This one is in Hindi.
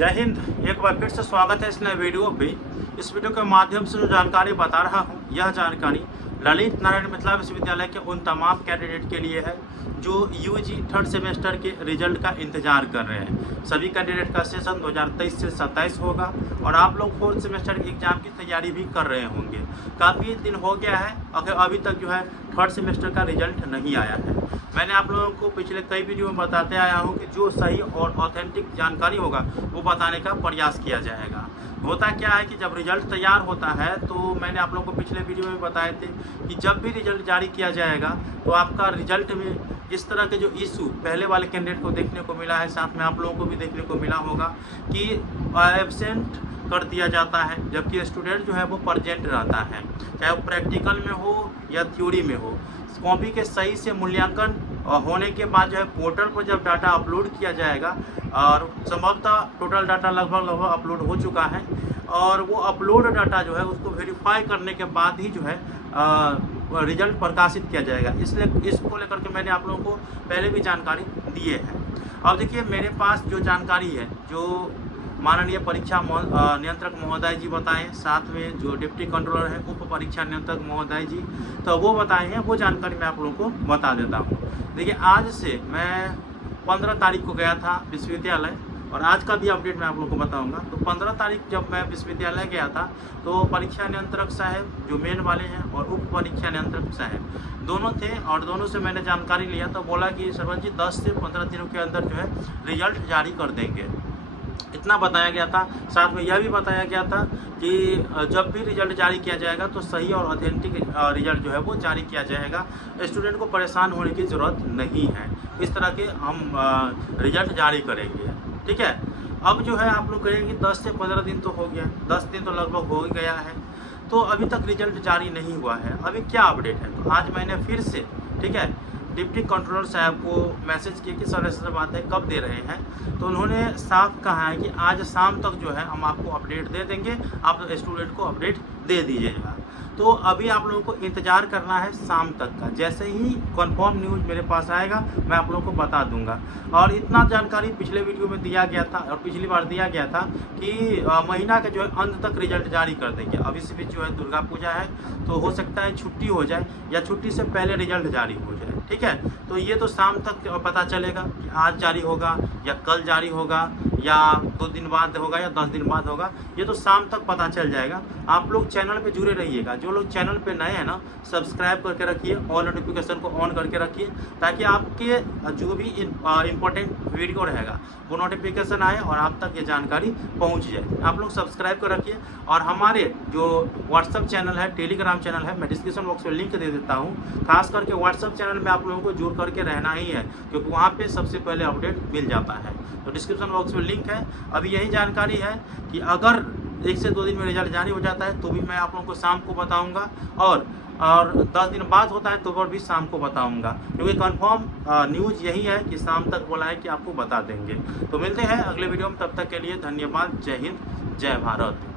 जय हिंद। एक बार फिर से स्वागत है इस नए वीडियो पे। इस वीडियो के माध्यम से जो जानकारी बता रहा हूँ, यह जानकारी ललित नारायण मिथिला विश्वविद्यालय के उन तमाम कैंडिडेट के लिए है जो यूजी थर्ड सेमेस्टर के रिजल्ट का इंतजार कर रहे हैं। सभी कैंडिडेट का सेशन 2023 से 27 होगा और आप लोग फोर्थ सेमेस्टर के एग्जाम की तैयारी भी कर रहे होंगे। काफ़ी दिन हो गया है, अगर अभी तक जो है थर्ड सेमेस्टर का रिजल्ट नहीं आया है। मैंने आप लोगों को पिछले कई वीडियो में बताते आया हूँ कि जो सही और ऑथेंटिक जानकारी होगा वो बताने का प्रयास किया जाएगा। होता क्या है कि जब रिजल्ट तैयार होता है तो मैंने आप लोगों को पिछले वीडियो में बताए थे कि जब भी रिजल्ट जारी किया जाएगा तो आपका रिजल्ट में इस तरह के जो इशू पहले वाले कैंडिडेट को देखने को मिला है, साथ में आप लोगों को भी देखने को मिला होगा कि एब्सेंट कर दिया जाता है, जबकि स्टूडेंट जो है वो प्रेजेंट रहता है, चाहे वो प्रैक्टिकल में हो या थ्योरी में हो। कॉपी के सही से मूल्यांकन होने के बाद जो है पोर्टल पर जब डाटा अपलोड किया जाएगा और संभवतः टोटल डाटा लगभग अपलोड हो चुका है और वो अपलोड डाटा जो है उसको वेरीफाई करने के बाद ही जो है रिजल्ट प्रकाशित किया जाएगा। इसलिए इसको लेकर के मैंने आप लोगों को पहले भी जानकारी दिए हैं। अब देखिए मेरे पास जो जानकारी है, जो माननीय परीक्षा नियंत्रक महोदय जी बताएं, साथ में जो डिप्टी कंट्रोलर है उप परीक्षा नियंत्रक महोदय जी, तो वो बताए हैं, वो जानकारी मैं आप लोगों को बता देता हूँ। देखिए आज से मैं 15 तारीख को गया था विश्वविद्यालय और आज का भी अपडेट मैं आप लोगों को बताऊंगा। तो 15 तारीख जब मैं विश्वविद्यालय गया था तो परीक्षा नियंत्रक साहब जो मेन वाले हैं और उप परीक्षा नियंत्रक साहब दोनों थे और दोनों से मैंने जानकारी लिया। तो बोला कि सरपंच जी 10 से 15 दिनों के अंदर जो है रिजल्ट जारी कर देंगे, इतना बताया गया था। साथ में यह भी बताया गया था कि जब भी रिजल्ट जारी किया जाएगा तो सही और ऑथेंटिक रिजल्ट जो है वो जारी किया जाएगा। स्टूडेंट को परेशान होने की ज़रूरत नहीं है, इस तरह के हम रिजल्ट जारी करेंगे। ठीक है, अब जो है आप लोग कहेंगे 10 से 15 दिन तो हो गया, 10 दिन तो लगभग हो ही गया है, तो अभी तक रिजल्ट जारी नहीं हुआ है। अभी क्या अपडेट है, तो आज मैंने फिर से ठीक है डिप्टी कंट्रोलर साहब को मैसेज किया कि सर ऐसे बात है, कब दे रहे हैं। तो उन्होंने साफ कहा है कि आज शाम तक जो है हम आपको अपडेट दे देंगे, आप स्टूडेंट को अपडेट दे दीजिएगा। तो अभी आप लोगों को इंतज़ार करना है शाम तक का। जैसे ही कंफर्म न्यूज़ मेरे पास आएगा मैं आप लोगों को बता दूंगा। और इतना जानकारी पिछले वीडियो में दिया गया था और पिछली बार दिया गया था कि महीना के जो है अंत तक रिजल्ट जारी कर देंगे। अभी से भी जो है दुर्गा पूजा है तो हो सकता है छुट्टी हो जाए या छुट्टी से पहले रिजल्ट जारी हो जाए। ठीक है, तो ये तो शाम तक पता चलेगा कि आज जारी होगा या कल जारी होगा या 2 दिन बाद होगा या 10 दिन बाद होगा, ये तो शाम तक पता चल जाएगा। आप लोग चैनल पे जुड़े रहिएगा। जो लोग चैनल पे नए हैं ना, सब्सक्राइब करके रखिए और नोटिफिकेशन को ऑन करके रखिए ताकि आपके जो भी इम्पोर्टेंट वीडियो रहेगा वो नोटिफिकेशन आए और आप तक ये जानकारी पहुंच जाए। आप लोग सब्सक्राइब कर रखिए और हमारे जो व्हाट्सअप चैनल है, टेलीग्राम चैनल है, मैं डिस्क्रिप्शन बॉक्स में लिंक दे देता हूँ। खास करके व्हाट्सअप चैनल में आप लोगों को जुड़ करके रहना ही है क्योंकि वहाँ पे सबसे पहले अपडेट मिल जाता है। तो डिस्क्रिप्शन बॉक्स में लिंक है। अभी यही जानकारी है कि अगर 1 से 2 दिन में रिजल्ट जारी हो जाता है तो भी मैं आप लोगों को शाम को बताऊंगा और 10 दिन बाद होता है तो वो भी शाम को बताऊंगा, क्योंकि कंफर्म न्यूज़ यही है कि शाम तक बोला है कि आपको बता देंगे। तो मिलते हैं अगले वीडियो में, तब तक के लिए धन्यवाद। जय हिंद, जय भारत।